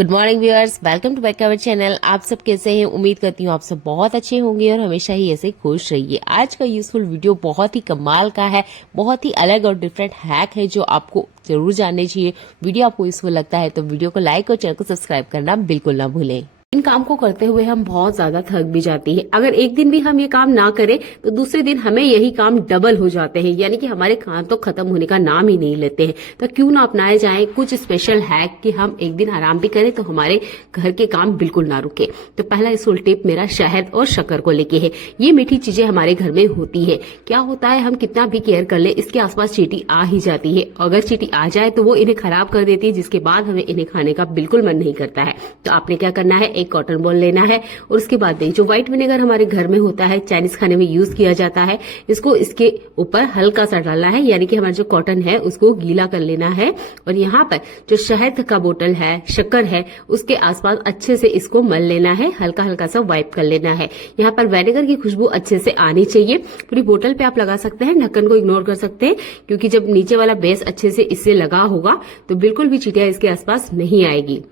Good morning viewers, welcome to back our channel. आप सब कैसे हैं? उम्मीद करती हूँ आप सब बहुत अच्छे होंगे और हमेशा ही ऐसे खुश रहिए। आज का यूजफुल वीडियो बहुत ही कमाल का है, बहुत ही अलग और डिफरेंट हैक है जो आपको जरूर जानने चाहिए। वीडियो आपको यूजफुल लगता है तो वीडियो को लाइक और चैनल को सब्सक्राइब करना बिल्कुल ना भूलें। इन काम को करते हुए हम बहुत ज्यादा थक भी जाती है। अगर एक दिन भी हम ये काम ना करें तो दूसरे दिन हमें यही काम डबल हो जाते हैं, यानी कि हमारे काम तो खत्म होने का नाम ही नहीं लेते हैं। तो क्यों ना अपनाए जाएं कुछ स्पेशल हैक कि हम एक दिन आराम भी करें तो हमारे घर के काम बिल्कुल ना रुके। तो पहला यूजफुल टिप मेरा शहद और शक्कर को लेके है। ये मीठी चीजें हमारे घर में होती है। क्या होता है, हम कितना भी केयर कर ले इसके आसपास चींटी आ ही जाती है। अगर चींटी आ जाए तो वो इन्हें खराब कर देती है, जिसके बाद हमें इन्हें खाने का बिल्कुल मन नहीं करता है। तो आपने क्या करना है, एक कॉटन बॉल लेना है और उसके बाद जो व्हाइट विनेगर हमारे घर में होता है, चाइनीज खाने में यूज किया जाता है, इसको इसके ऊपर हल्का सा डालना है, यानी कि हमारा जो कॉटन है उसको गीला कर लेना है। और यहाँ पर जो शहद का बोतल है, शक्कर है, उसके आसपास अच्छे से इसको मल लेना है, हल्का हल्का सा वाइप कर लेना है। यहाँ पर विनेगर की खुशबू अच्छे से आनी चाहिए। पूरी बोतल पे आप लगा सकते हैं, ढक्कन को इग्नोर कर सकते हैं, क्योंकि जब नीचे वाला बेस अच्छे से इससे लगा होगा तो बिल्कुल भी चींटियां इसके आसपास नहीं आएगी।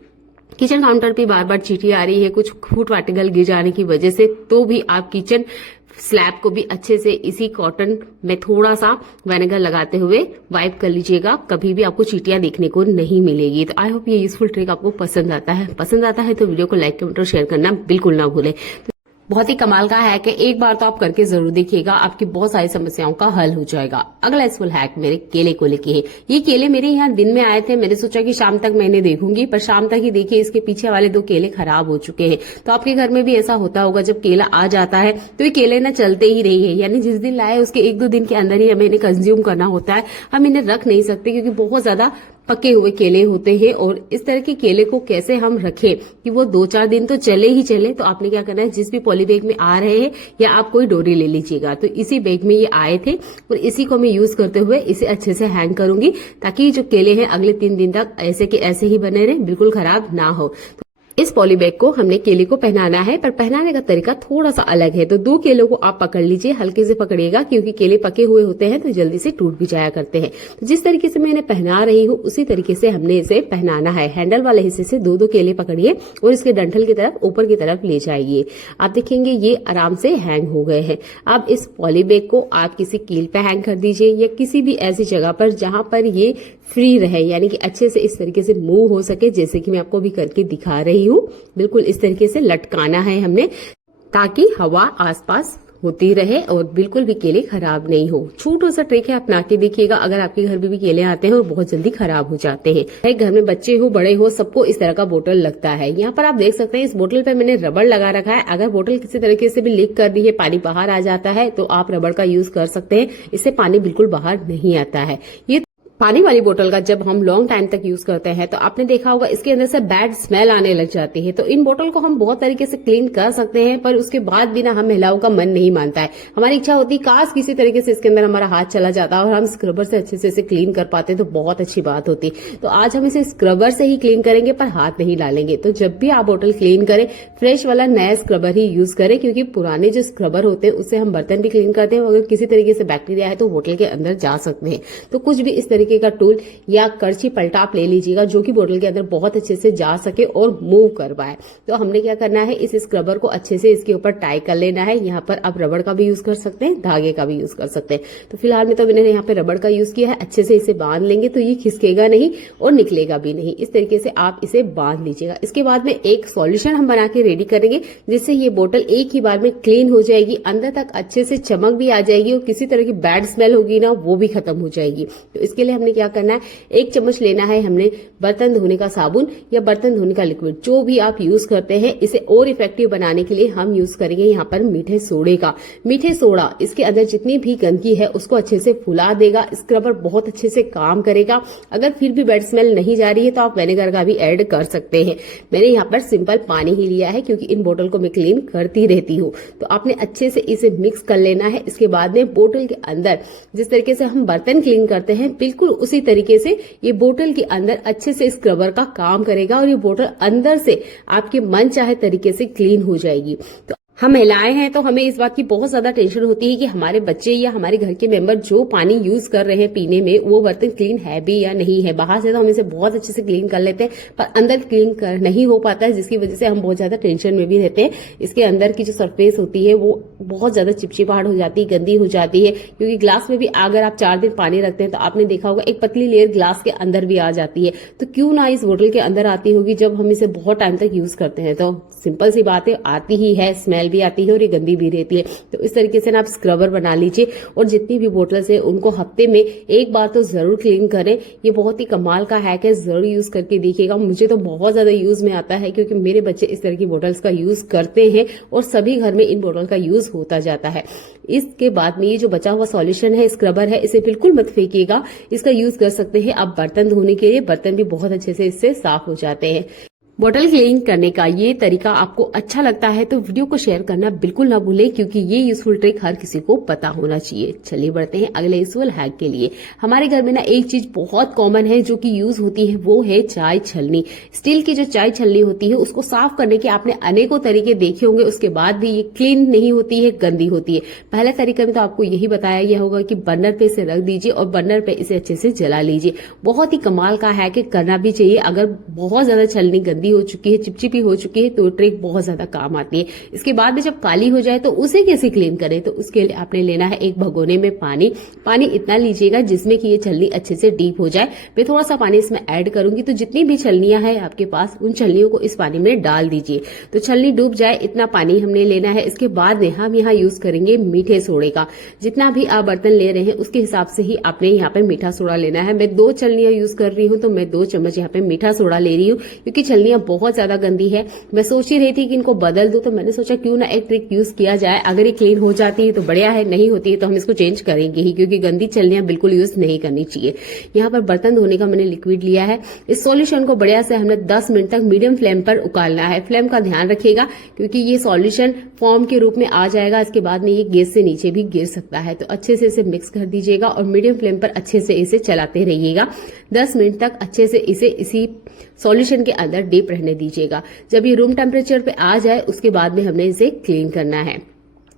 किचन काउंटर पे बार बार चींटी आ रही है कुछ फूड पार्टिकल गिर जाने की वजह से, तो भी आप किचन स्लैब को भी अच्छे से इसी कॉटन में थोड़ा सा विनेगर लगाते हुए वाइप कर लीजिएगा। कभी भी आपको चींटियां देखने को नहीं मिलेगी। तो आई होप ये यूजफुल ट्रिक आपको पसंद आता है तो वीडियो को लाइक कमेंट और शेयर करना बिल्कुल ना भूलें। बहुत ही कमाल का हैक है, एक बार तो आप करके जरूर देखिएगा, आपकी बहुत सारी समस्याओं का हल हो जाएगा। अगला यूजफुल हैक मेरे केले को लेके है। ये केले मेरे यहाँ दिन में आए थे, मैंने सोचा कि शाम तक मैंने देखूंगी, पर शाम तक ही देखिए इसके पीछे वाले 2 केले खराब हो चुके हैं। तो आपके घर में भी ऐसा होता होगा, जब केला आ जाता है तो ये केले ना चलते ही रही है, यानी जिस दिन लाए उसके 1-2 दिन के अंदर ही हमें इन्हें कंज्यूम करना होता है। हम इन्हें रख नहीं सकते क्योंकि बहुत ज्यादा पके हुए केले होते हैं। और इस तरह के केले को कैसे हम रखें कि वो 2-4 दिन तो चले ही चले, तो आपने क्या करना है, जिस भी पॉली बैग में आ रहे हैं या आप कोई डोरी ले लीजिएगा। तो इसी बैग में ये आए थे और इसी को मैं यूज करते हुए इसे अच्छे से हैंग करूंगी, ताकि जो केले हैं अगले 3 दिन तक ऐसे के ऐसे ही बने रहे, बिल्कुल खराब ना हो। इस पॉली बैग को हमने केले को पहनाना है, पर पहनाने का तरीका थोड़ा सा अलग है। तो 2 केलों को आप पकड़ लीजिए, हल्के से पकड़िएगा, क्योंकि केले पके हुए होते हैं तो जल्दी से टूट भी जाया करते हैं। तो जिस तरीके से मैं इन्हें पहना रही हूँ उसी तरीके से हमने इसे पहनाना है। हैंडल वाले हिस्से से 2-2 केले पकड़िए और इसके डंठल की तरफ ऊपर की तरफ ले जाइए। आप देखेंगे ये आराम से हैंग हो गए हैं। अब इस पॉली बैग को आप किसी कील पे हैंग कर दीजिए या किसी भी ऐसी जगह पर जहां पर ये फ्री रहे, यानी कि अच्छे से इस तरीके से मूव हो सके, जैसे कि मैं आपको भी करके दिखा रही हूँ। बिल्कुल इस तरीके से लटकाना है हमने, ताकि हवा आसपास होती रहे और बिल्कुल भी केले खराब नहीं हो। छोटा सा ट्रिक है, अपना के देखिएगा। अगर आपके घर में भी केले आते हैं और बहुत जल्दी खराब हो जाते हैं, घर में बच्चे हो बड़े हो, सबको इस तरह का बोतल लगता है। यहाँ पर आप देख सकते हैं इस बोतल पे मैंने रबड़ लगा रखा है। अगर बोतल किसी तरीके से भी लीक कर रही है, पानी बाहर आ जाता है, तो आप रबड़ का यूज कर सकते हैं। इससे पानी बिल्कुल बाहर नहीं आता है। ये पानी वाली बोतल का जब हम लॉन्ग टाइम तक यूज करते हैं तो आपने देखा होगा इसके अंदर से बैड स्मेल आने लग जाती है। तो इन बोतल को हम बहुत तरीके से क्लीन कर सकते हैं, पर उसके बाद भी ना हम महिलाओं का मन नहीं मानता है। हमारी इच्छा होती है काश किसी तरीके से इसके अंदर हमारा हाथ चला जाता और हम स्क्रबर से अच्छे से इसे क्लीन कर पाते तो बहुत अच्छी बात होती। तो आज हम इसे स्क्रबर से ही क्लीन करेंगे, पर हाथ नहीं डालेंगे। तो जब भी आप बोतल क्लीन करें, फ्रेश वाला नया स्क्रबर ही यूज करें, क्योंकि पुराने जो स्क्रबर होते हैं उससे हम बर्तन भी क्लीन करते हैं। अगर किसी तरीके से बैक्टीरिया है तो बोतल के अंदर जा सकते हैं। तो कुछ भी इस तरीके का टूल या करछी पलटाप ले लीजिएगा जो कि बोतल के अंदर बहुत अच्छे से जा सके और मूव करवाए। तो हमने क्या करना है, इस स्क्रबर को अच्छे से इसके ऊपर टाई कर लेना है। यहाँ पर आप रबड़ का भी यूज कर सकते हैं, धागे का भी यूज कर सकते हैं। तो फिलहाल में तो मैंने यहाँ पे रबड़ का यूज किया है। अच्छे से इसे बांध लेंगे तो ये खिसकेगा नहीं और निकलेगा भी नहीं। इस तरीके से आप इसे बांध लीजिएगा। इसके बाद में एक सॉल्यूशन हम बना के रेडी करेंगे, जिससे ये बोतल एक ही बार में क्लीन हो जाएगी, अंदर तक अच्छे से चमक भी आ जाएगी और किसी तरह की बैड स्मेल होगी ना वो भी खत्म हो जाएगी। तो इसके लिए हमने क्या करना है, 1 चम्मच लेना है हमने बर्तन धोने का साबुन या बर्तन धोने का लिक्विड, जो भी आप यूज करते हैं। इसे और इफेक्टिव बनाने के लिए हम यूज करेंगे यहाँ पर मीठे सोडे का। मीठे सोडा इसके अंदर जितनी भी गंदगी है उसको अच्छे से फुला देगा। स्क्रबर बहुत अच्छे से काम करेगा। अगर फिर भी बैड स्मेल नहीं जा रही है तो आप विनेगर का भी ऐड कर सकते हैं। मैंने यहाँ पर सिंपल पानी ही लिया है, क्योंकि इन बोतल को मैं क्लीन करती रहती हूँ। तो आपने अच्छे से इसे मिक्स कर लेना है। इसके बाद में बोतल के अंदर जिस तरीके से हम बर्तन क्लीन करते हैं, बिल्कुल उसी तरीके से ये बोतल के अंदर अच्छे से स्क्रबर का काम करेगा और ये बोतल अंदर से आपके मन चाहे तरीके से क्लीन हो जाएगी। तो हम महिलाएं हैं तो हमें इस बात की बहुत ज्यादा टेंशन होती है कि हमारे बच्चे या हमारे घर के मेंबर जो पानी यूज कर रहे हैं पीने में वो बर्तन क्लीन है भी या नहीं है। बाहर से तो हम इसे बहुत अच्छे से क्लीन कर लेते हैं पर अंदर क्लीन कर नहीं हो पाता है, जिसकी वजह से हम बहुत ज्यादा टेंशन में भी रहते हैं। इसके अंदर की जो सरफेस होती है वो बहुत ज्यादा चिपचिपाहट हो जाती है, गंदी हो जाती है, क्योंकि ग्लास में भी अगर आप 4 दिन पानी रखते हैं तो आपने देखा होगा एक पतली लेयर ग्लास के अंदर भी आ जाती है। तो क्यों ना इस बोतल के अंदर आती होगी जब हम इसे बहुत टाइम तक यूज करते हैं। तो सिंपल सी बात है, आती ही है, स्मेल भी आती है और ये गंदी भी रहती है। तो इस तरीके से ना आप स्क्रबर बना लीजिए और जितनी भी बोतल्स है उनको हफ्ते में एक बार तो जरूर क्लीन करें। ये बहुत ही कमाल का हैक है, जरूर यूज करके देखिएगा। मुझे तो बहुत ज्यादा यूज में आता है क्योंकि मेरे बच्चे इस तरह की बोतल्स का यूज करते हैं और सभी घर में इन बोतल का यूज होता जाता है। इसके बाद में ये जो बचा हुआ सॉल्यूशन है, स्क्रबर है, इसे बिल्कुल मत फेंकिएगा। इसका यूज कर सकते हैं आप बर्तन धोने के लिए, बर्तन भी बहुत अच्छे से इससे साफ हो जाते हैं। बोतल क्लीन करने का ये तरीका आपको अच्छा लगता है तो वीडियो को शेयर करना बिल्कुल ना भूलें, क्योंकि ये यूजफुल ट्रिक हर किसी को पता होना चाहिए। चलिए बढ़ते हैं अगले यूजफुल हैक के लिए। हमारे घर में ना एक चीज बहुत कॉमन है जो कि यूज होती है, वो है चाय छलनी। स्टील की जो चाय छलनी होती है उसको साफ करने के आपने अनेकों तरीके देखे होंगे, उसके बाद भी ये क्लीन नहीं होती है, गंदी होती है। पहले तरीके में तो आपको यही बताया गया होगा कि बर्नर पे इसे रख दीजिए और बर्नर पे इसे अच्छे से जला लीजिए। बहुत ही कमाल का हैक है, करना भी चाहिए। अगर बहुत ज्यादा छलनी गंदी हो चुकी है, चिपचिपी हो चुकी है, तो ट्रिक बहुत ज्यादा काम आती है। इसके बाद में जब काली हो जाए तो उसे कैसे क्लीन करें, तो उसके लिए आपने लेना है एक भगोने में पानी इतना लीजिएगा जिसमें कि ये छलनी अच्छे से डीप हो जाए। मैं थोड़ा सा पानी इसमें ऐड करूंगी, तो जितनी भी छलनियां हैं आपके पास उन छलनियों को इस पानी में डाल दीजिए। तो छलनी डूब जाए इतना पानी हमने लेना है। इसके बाद में हम यहाँ यूज करेंगे मीठे सोडे का। जितना भी आप बर्तन ले रहे हैं उसके हिसाब से ही आपने यहाँ पे मीठा सोडा लेना है। मैं 2 छलनियां यूज कर रही हूँ तो मैं 2 चम्मच यहाँ पे मीठा सोडा ले रही हूँ, क्योंकि छलनियां बहुत ज्यादा गंदी है। मैं सोच ही रही थी कि इनको बदल दूं, तो मैंने सोचा क्यों ना एक ट्रिक यूज किया जाए। अगर ये क्लीन हो जाती है तो बढ़िया है, नहीं होती है तो हम इसको चेंज करेंगे ही, क्योंकि गंदी छलनियां बिल्कुल यूज नहीं करनी चाहिए। यहाँ पर बर्तन धोने का मैंने लिक्विड लिया है। इस सॉल्यूशन को बढ़िया से हमने 10 मिनट तक मीडियम फ्लेम पर उकालना है। फ्लेम का ध्यान रखिएगा क्योंकि ये सॉल्यूशन फॉर्म के रूप में आ जाएगा, इसके बाद में ये गैस से नीचे भी गिर सकता है। तो अच्छे से इसे मिक्स कर दीजिएगा और मीडियम फ्लेम पर अच्छे से इसे चलाते रहिएगा। 10 मिनट तक अच्छे से इसे इसी सॉल्यूशन के अंदर डीप रहने दीजिएगा। जब ये रूम टेम्परेचर पे आ जाए उसके बाद में हमने इसे क्लीन करना है।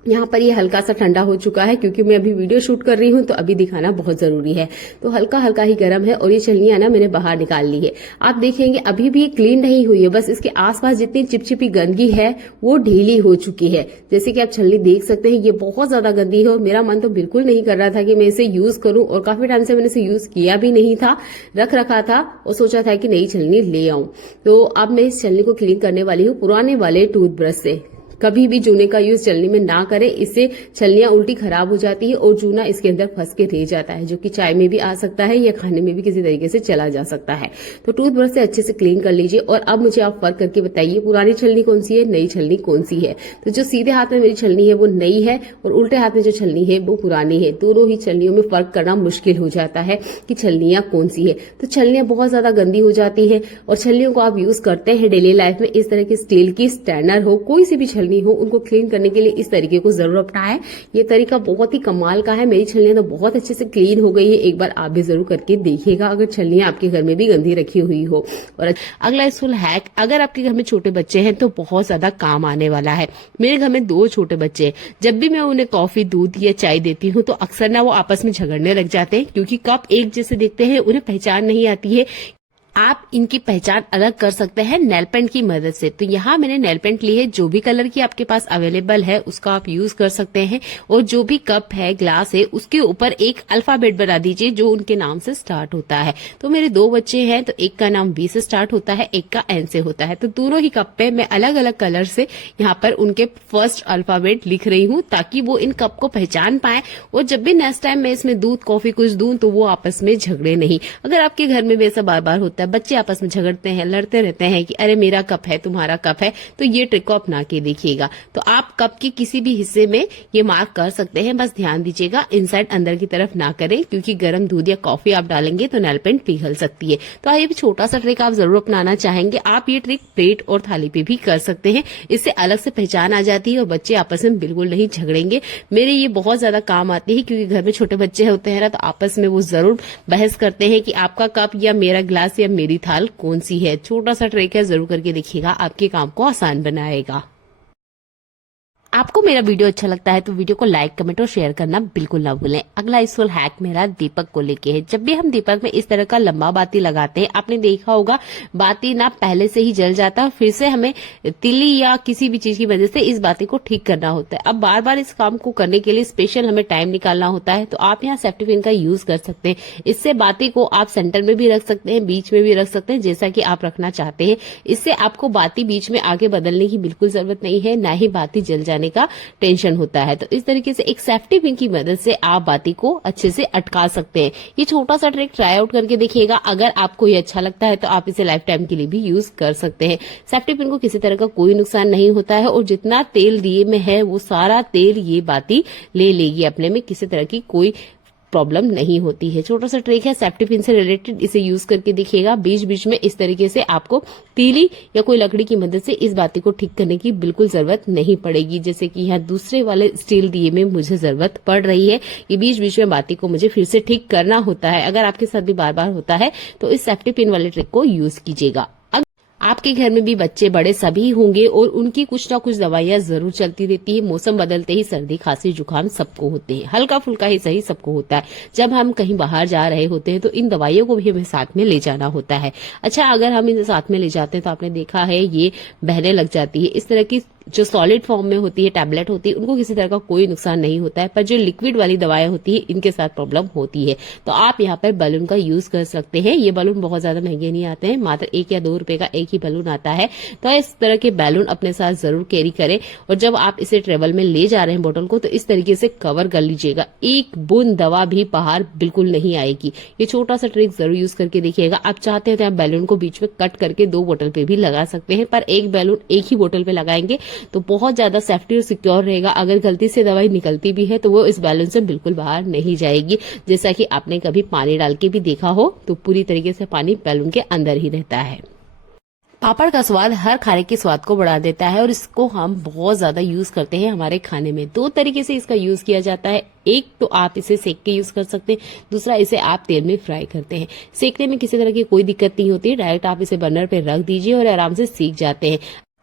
यहाँ पर ये हल्का सा ठंडा हो चुका है, क्योंकि मैं अभी वीडियो शूट कर रही हूँ तो अभी दिखाना बहुत जरूरी है। तो हल्का हल्का ही गर्म है और ये छलनियां ना मैंने बाहर निकाल ली है। आप देखेंगे अभी भी ये क्लीन नहीं हुई है, बस इसके आसपास जितनी चिपचिपी गंदगी है वो ढीली हो चुकी है। जैसे कि आप छलनी देख सकते हैं ये बहुत ज्यादा गंदी है और मेरा मन तो बिल्कुल नहीं कर रहा था कि मैं इसे यूज करूं, और काफी टाइम से मैंने इसे यूज किया भी नहीं था, रख रखा था और सोचा था कि नई छलनी ले आऊं। तो अब मैं इस छलनी को क्लीन करने वाली हूँ पुराने वाले टूथब्रश से। कभी भी जूने का यूज छलनी में ना करें, इससे छलनियां उल्टी खराब हो जाती है और जूना इसके अंदर फंस के रह जाता है, जो कि चाय में भी आ सकता है या खाने में भी किसी तरीके से चला जा सकता है। तो टूथब्रश से अच्छे से क्लीन कर लीजिए। और अब मुझे आप फर्क करके बताइए पुरानी छलनी कौन सी है, नई छलनी कौन सी है। तो जो सीधे हाथ में मेरी छलनी है वो नई है और उल्टे हाथ में जो छलनी है वो पुरानी है। दोनों ही छलनियों में फर्क करना मुश्किल हो जाता है कि छलनियां कौन सी है। तो छलनियां बहुत ज्यादा गंदी हो जाती है और छलनियों को आप यूज करते हैं डेली लाइफ में, इस तरह की स्टील की स्टैंडर हो, कोई सी भी छलनी हो, उनको क्लीन करने के लिए इस तरीके को जरूर अपनाएं। ये तरीका बहुत ही कमाल का है। मेरी छलनियां तो बहुत अच्छे से क्लीन हो गई है। एक बार आप भी जरूर करके देखिएगा अगर छलनियां आपके घर में भी गंदी रखी हुई हो। और अगला यूजफुल हैक, अगर आपके घर में छोटे बच्चे हैं तो बहुत ज्यादा काम आने वाला है। मेरे घर में 2 छोटे बच्चे हैं। जब भी मैं उन्हें कॉफी, दूध या चाय देती हूँ तो अक्सर ना वो आपस में झगड़ने लग जाते हैं, क्योंकि कप एक जैसे देखते हैं, उन्हें पहचान नहीं आती है। आप इनकी पहचान अलग कर सकते हैं नेल पेंट की मदद से। तो यहाँ मैंने नेल पेंट ली है, जो भी कलर की आपके पास अवेलेबल है उसका आप यूज कर सकते हैं। और जो भी कप है, ग्लास है, उसके ऊपर एक अल्फाबेट बना दीजिए जो उनके नाम से स्टार्ट होता है। तो मेरे 2 बच्चे हैं, तो एक का नाम V से स्टार्ट होता है, एक का N से होता है। तो दोनों ही कप पे मैं अलग अलग कलर से यहाँ पर उनके फर्स्ट अल्फाबेट लिख रही हूँ, ताकि वो इन कप को पहचान पाए और जब भी नेक्स्ट टाइम मैं इसमें दूध, कॉफी कुछ दूं तो वो आपस में झगड़े नहीं। अगर आपके घर में भी ऐसा बार बार होता है, बच्चे आपस में झगड़ते हैं, लड़ते रहते हैं कि अरे मेरा कप है, तुम्हारा कप है, तो ये ट्रिक को अपना के देखिएगा। तो आप कप के किसी भी हिस्से में ये मार्क कर सकते हैं, बस ध्यान दीजिएगा इनसाइड अंदर की तरफ ना करें, क्योंकि गर्म दूध या कॉफी आप डालेंगे तो नेल पेंट पिघल सकती है। तो ये भी छोटा सा ट्रिक आप जरूर अपनाना चाहेंगे। आप ये ट्रिक प्लेट और थाली पे भी कर सकते हैं, इससे अलग से पहचान आ जाती है और बच्चे आपस में बिल्कुल नहीं झगड़ेंगे। मेरे ये बहुत ज्यादा काम आती है, क्योंकि घर में छोटे बच्चे होते हैं ना, तो आपस में वो जरूर बहस करते हैं कि आपका कप या मेरा ग्लास या मेरी थाल कौन सी है। छोटा सा ट्रिक है, जरूर करके देखिएगा, आपके काम को आसान बनाएगा। आपको मेरा वीडियो अच्छा लगता है तो वीडियो को लाइक, कमेंट और शेयर करना बिल्कुल ना भूलें। अगला यूजफुल हैक मेरा दीपक को लेके है। जब भी हम दीपक में इस तरह का लंबा बाती लगाते हैं, आपने देखा होगा बाती ना पहले से ही जल जाता है, फिर से हमें तिल्ली या किसी भी चीज की वजह से इस बाती को ठीक करना होता है। अब बार बार इस काम को करने के लिए स्पेशल हमें टाइम निकालना होता है, तो आप यहाँ सेफ्टी पिन का यूज कर सकते हैं। इससे बाती को आप सेंटर में भी रख सकते हैं, बीच में भी रख सकते हैं, जैसा कि आप रखना चाहते हैं। इससे आपको बाती बीच में आगे बदलने की बिल्कुल जरूरत नहीं है, ना ही बाती जल जाने का टेंशन होता है। तो इस तरीके से एक सेफ्टी पिन की मदद से आप बाती को अच्छे से अटका सकते हैं। ये छोटा सा ट्रिक ट्राई आउट करके देखिएगा। अगर आपको ये अच्छा लगता है तो आप इसे लाइफ टाइम के लिए भी यूज कर सकते हैं। सेफ्टी पिन को किसी तरह का कोई नुकसान नहीं होता है और जितना तेल दिए में है वो सारा तेल ये बाती ले लेगी अपने में, किसी तरह की कोई प्रॉब्लम नहीं होती है। छोटा सा ट्रिक है सेफ्टी पिन से रिलेटेड, इसे यूज करके देखिएगा। बीच बीच में इस तरीके से आपको तीली या कोई लकड़ी की मदद से इस बाती को ठीक करने की बिल्कुल जरूरत नहीं पड़ेगी, जैसे कि यहाँ दूसरे वाले स्टील दिए में मुझे जरूरत पड़ रही है। ये बीच बीच में बाती को मुझे फिर से ठीक करना होता है। अगर आपके साथ भी बार बार होता है तो इस सेफ्टी पिन वाले ट्रिक को यूज कीजिएगा। आपके घर में भी बच्चे बड़े सभी होंगे और उनकी कुछ ना कुछ दवाइयां जरूर चलती रहती है। मौसम बदलते ही सर्दी, खांसी, जुकाम सबको होते हैं, हल्का फुल्का ही सही सबको होता है। जब हम कहीं बाहर जा रहे होते हैं तो इन दवाइयों को भी हमें साथ में ले जाना होता है। अच्छा, अगर हम इन्हें साथ में ले जाते हैं तो आपने देखा है ये बहने लग जाती है। इस तरह की जो सॉलिड फॉर्म में होती है, टैबलेट होती है, उनको किसी तरह का कोई नुकसान नहीं होता है, पर जो लिक्विड वाली दवाएं होती है इनके साथ प्रॉब्लम होती है। तो आप यहाँ पर बलून का यूज कर सकते हैं। ये बलून बहुत ज्यादा महंगे नहीं आते हैं, मात्र 1 या 2 रुपए का एक ही बलून आता है। तो इस तरह के बैलून अपने साथ जरूर कैरी करें और जब आप इसे ट्रेवल में ले जा रहे हैं बोतल को, तो इस तरीके से कवर कर लीजिएगा। एक बूंद दवा भी बाहर बिल्कुल नहीं आएगी। ये छोटा सा ट्रिक जरूर यूज करके देखिएगा। आप चाहते हैं तो आप बैलून को बीच में कट करके 2 बोतल पे भी लगा सकते हैं, पर एक बैलून एक ही बोतल पे लगाएंगे तो बहुत ज्यादा सेफ्टी और सिक्योर रहेगा। अगर गलती से दवाई निकलती भी है तो वो इस बैलून से बिल्कुल बाहर नहीं जाएगी। जैसा कि आपने कभी पानी डाल के भी देखा हो तो पूरी तरीके से पानी बैलून के अंदर ही रहता है। पापड़ का स्वाद हर खाने के स्वाद को बढ़ा देता है और इसको हम बहुत ज्यादा यूज करते हैं हमारे खाने में। 2 तरीके से इसका यूज किया जाता है। एक तो आप इसे सेक के यूज कर सकते हैं, दूसरा इसे आप तेल में फ्राई करते हैं। सेकने में किसी तरह की कोई दिक्कत नहीं होती है, डायरेक्ट आप इसे बर्नर पे रख दीजिए और आराम से सीख जाते हैं।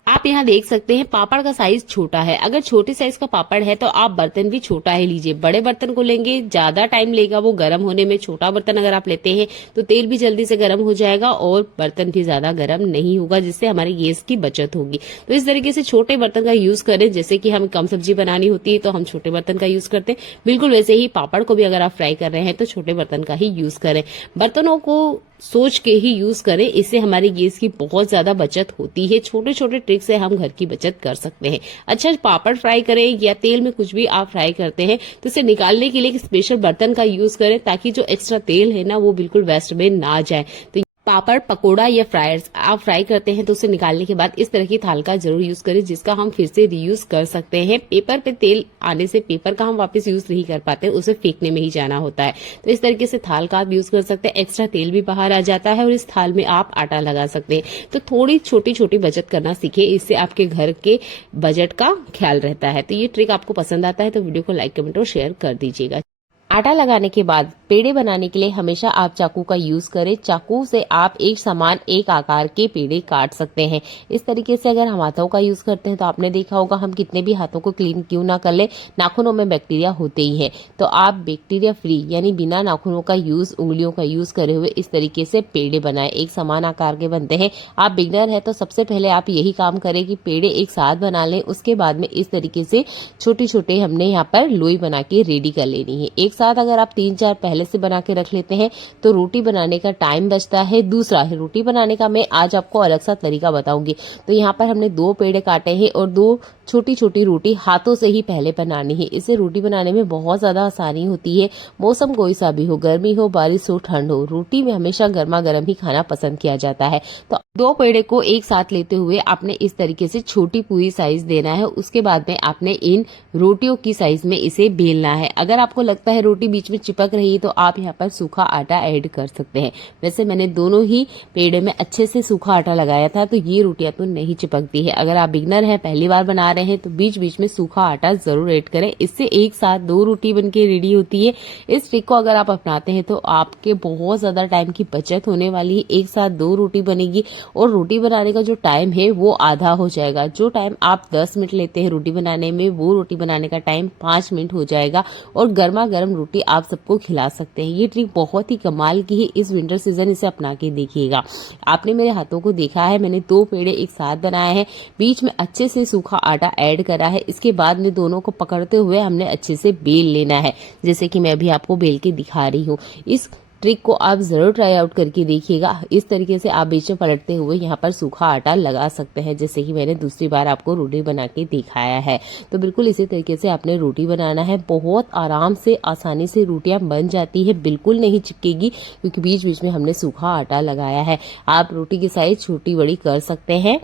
आप यहाँ देख सकते हैं पापड़ का साइज छोटा है। अगर छोटे साइज का पापड़ है तो आप बर्तन भी छोटा ही लीजिए। बड़े बर्तन को लेंगे ज्यादा टाइम लेगा वो गर्म होने में। छोटा बर्तन अगर आप लेते हैं तो तेल भी जल्दी से गर्म हो जाएगा और बर्तन भी ज्यादा गर्म नहीं होगा, जिससे हमारी गैस की बचत होगी। तो इस तरीके से छोटे बर्तन का यूज करें। जैसे कि हमें कम सब्जी बनानी होती है तो हम छोटे बर्तन का यूज करते हैं, बिल्कुल वैसे ही पापड़ को भी अगर आप फ्राई कर रहे हैं तो छोटे बर्तन का ही यूज करें। बर्तनों को सोच के ही यूज करें, इससे हमारी गैस की बहुत ज्यादा बचत होती है। छोटे छोटे ट्रिक से हम घर की बचत कर सकते हैं। अच्छा, पापड़ फ्राई करें या तेल में कुछ भी आप फ्राई करते हैं तो इसे निकालने के लिए एक स्पेशल बर्तन का यूज करें, ताकि जो एक्स्ट्रा तेल है ना वो बिल्कुल वेस्ट में ना जाए। तो पापड़, पकोड़ा या फ्रायर्स आप फ्राई करते हैं तो उसे निकालने के बाद इस तरह की थाल का जरूर यूज करें, जिसका हम फिर से रीयूज कर सकते हैं। पेपर पे तेल आने से पेपर का हम वापस यूज नहीं कर पाते, उसे फेंकने में ही जाना होता है। तो इस तरीके से थाल का आप यूज कर सकते हैं। एक्स्ट्रा तेल भी बाहर आ जाता है और इस थाल में आप आटा लगा सकते हैं। तो थोड़ी छोटी छोटी बचत करना सीखे, इससे आपके घर के बजट का ख्याल रहता है। तो ये ट्रिक आपको पसंद आता है तो वीडियो को लाइक, कमेंट और शेयर कर दीजिएगा। आटा लगाने के बाद पेड़े बनाने के लिए हमेशा आप चाकू का यूज करें। चाकू से आप एक समान एक आकार के पेड़े काट सकते हैं। इस तरीके से अगर हम हाथों का यूज करते हैं तो आपने देखा होगा हम कितने भी हाथों को क्लीन क्यों ना कर ले, नाखूनों में बैक्टीरिया होते ही है। तो आप बैक्टीरिया फ्री यानी बिना नाखूनों का यूज, उंगलियों का यूज करे हुए इस तरीके से पेड़े बनाए। एक समान आकार के बनते हैं। आप बिगनर है तो सबसे पहले आप यही काम करें कि पेड़े एक साथ बना लें। उसके बाद में इस तरीके से छोटे छोटे हमने यहाँ पर लोई बना के रेडी कर लेनी है। एक साथ अगर आप 3-4 पहले से बना के रख लेते हैं तो रोटी बनाने का टाइम बचता है। दूसरा है रोटी बनाने का मैं आज आपको अलग सा तरीका बताऊंगी। तो यहाँ पर हमने 2 पेड़े काटे हैं और 2 छोटी छोटी रोटी हाथों से ही पहले बनानी है। इससे रोटी बनाने में बहुत ज्यादा आसानी होती है। मौसम कोई सा भी हो, गर्मी हो, बारिश हो, ठंड हो, रोटी में हमेशा गर्मा गर्म ही खाना पसंद किया जाता है। तो 2 पेड़े को एक साथ लेते हुए आपने इस तरीके से छोटी पूरी साइज देना है। उसके बाद में आपने इन रोटियों की साइज में इसे बेलना है। अगर आपको लगता है रोटी बीच में चिपक रही है तो आप यहाँ पर सूखा आटा ऐड कर सकते हैं। वैसे मैंने दोनों ही पेड़े में अच्छे से सूखा आटा लगाया था तो ये रोटियां तो नहीं चिपकती है। अगर आप बिगनर हैं, पहली बार बना रहे हैं तो बीच बीच में सूखा आटा जरूर ऐड करें। इससे एक साथ 2 रोटी बनके रेडी होती है। इस ट्रिक को अगर आप अपनाते हैं तो आपके बहुत ज्यादा टाइम की बचत होने वाली है। एक साथ 2 रोटी बनेगी और रोटी बनाने का जो टाइम है वो आधा हो जाएगा। जो टाइम आप 10 मिनट लेते हैं रोटी बनाने में, वो रोटी बनाने का टाइम 5 मिनट हो जाएगा और गर्मा गर्म रोटी आप सबको खिला सकते हैं। ये ट्रिक बहुत ही कमाल की है। इस विंटर सीजन इसे अपना के देखिएगा। आपने मेरे हाथों को देखा है, मैंने 2 पेड़े एक साथ बनाए हैं, बीच में अच्छे से सूखा आटा ऐड करा है। इसके बाद में दोनों को पकड़ते हुए हमने अच्छे से बेल लेना है, जैसे कि मैं अभी आपको बेल के दिखा रही हूँ। इस ट्रिक को आप जरूर ट्राई आउट करके देखिएगा। इस तरीके से आप बीच में पलटते हुए यहाँ पर सूखा आटा लगा सकते हैं, जैसे कि मैंने दूसरी बार आपको रोटी बना के दिखाया है। तो बिल्कुल इसी तरीके से आपने रोटी बनाना है। बहुत आराम से, आसानी से रोटियां बन जाती है, बिल्कुल नहीं चिपकेगी क्योंकि बीच बीच में हमने सूखा आटा लगाया है। आप रोटी की साइज छोटी बड़ी कर सकते हैं।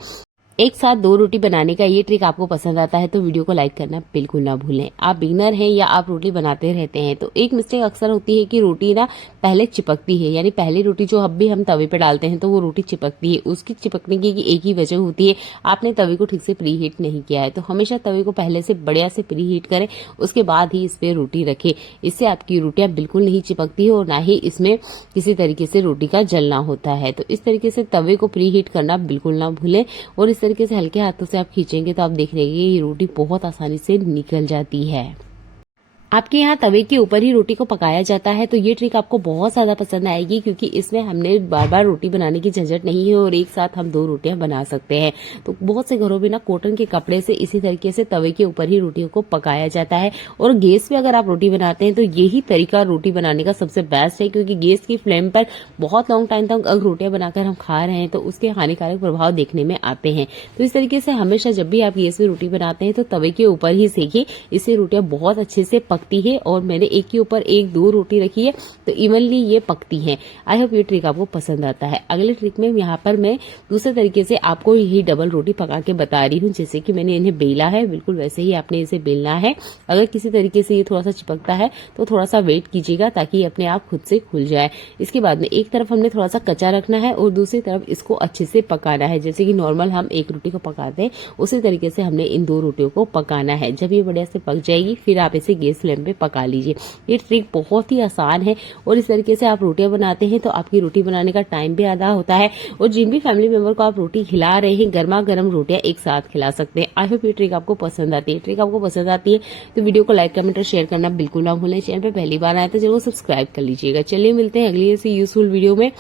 एक साथ 2 रोटी बनाने का ये ट्रिक आपको पसंद आता है तो वीडियो को लाइक करना बिल्कुल ना भूलें। आप बिगनर हैं या आप रोटी बनाते रहते हैं तो एक मिस्टेक अक्सर होती है कि रोटी ना पहले चिपकती है, यानी पहली रोटी जो अब भी हम तवे पे डालते हैं तो वो रोटी चिपकती है। उसकी चिपकने की एक ही वजह होती है, आपने तवे को ठीक से प्री हीट नहीं किया है। तो हमेशा तवे को पहले से बढ़िया से प्री हीट करें, उसके बाद ही इस पे रोटी रखें। इससे आपकी रोटियां बिल्कुल नहीं चिपकती है और ना ही इसमें किसी तरीके से रोटी का जलना होता है। तो इस तरीके से तवे को प्री हीट करना बिल्कुल ना भूलें और इस तरीके से हल्के हाथों से आप खींचेंगे तो आप देख लेंगे ये रोटी बहुत आसानी से निकल जाती है। आपके यहाँ तवे के ऊपर ही रोटी को पकाया जाता है तो ये ट्रिक आपको बहुत ज्यादा पसंद आएगी क्योंकि इसमें हमने बार बार रोटी बनाने की झंझट नहीं है और एक साथ हम 2 रोटियां बना सकते हैं। तो बहुत से घरों में ना कॉटन के कपड़े से इसी तरीके से तवे के ऊपर ही रोटियों को पकाया जाता है। और गैस पे अगर आप रोटी बनाते हैं तो यही तरीका रोटी बनाने का सबसे बेस्ट है क्योंकि गैस की फ्लेम पर बहुत लॉन्ग टाइम तक अगर रोटियां बनाकर हम खा रहे हैं तो उसके हानिकारक प्रभाव देखने में आते हैं। तो इस तरीके से हमेशा जब भी आप गैस पे रोटी बनाते हैं तो तवे के ऊपर ही सेकिए, इससे रोटियां बहुत अच्छे से पकती है। और मैंने एक के ऊपर एक 2 रोटी रखी है तो इवनली ये पकती है। आई होप ये ट्रिक आपको पसंद आता है। अगले ट्रिक में यहाँ पर मैं दूसरे तरीके से आपको यही डबल रोटी पका के बता रही हूँ। जैसे कि मैंने इन्हें बेला है, बिल्कुल वैसे ही आपने इसे बेलना है। अगर किसी तरीके से ये थोड़ा सा चिपकता है तो थोड़ा सा वेट कीजिएगा ताकि ये अपने आप खुद से खुल जाए। इसके बाद में एक तरफ हमने थोड़ा सा कच्चा रखना है और दूसरी तरफ इसको अच्छे से पकाना है। जैसे कि नॉर्मल हम एक रोटी को पकाते हैं उसी तरीके से हमने इन 2 रोटियों को पकाना है। जब ये बढ़िया से पक जाएगी फिर आप इसे गैस फ्लेम पे पका लीजिए। ये ट्रिक बहुत ही आसान है और इस तरीके से आप रोटियां बनाते हैं तो आपकी रोटी बनाने का टाइम भी आधा होता है और जिन भी फैमिली मेंबर को आप रोटी खिला रहे हैं गर्मा गर्म रोटियां एक साथ खिला सकते हैं। आई होप ये ट्रिक आपको पसंद आती है। ट्रिक आपको पसंद आती है तो वीडियो को लाइक, कमेंट और शेयर करना बिल्कुल ना भूलें। चैनल पे पहली बार आए तो जरूर सब्सक्राइब कर लीजिएगा। चलिए मिलते हैं अगली ऐसी यूजफुल वीडियो में।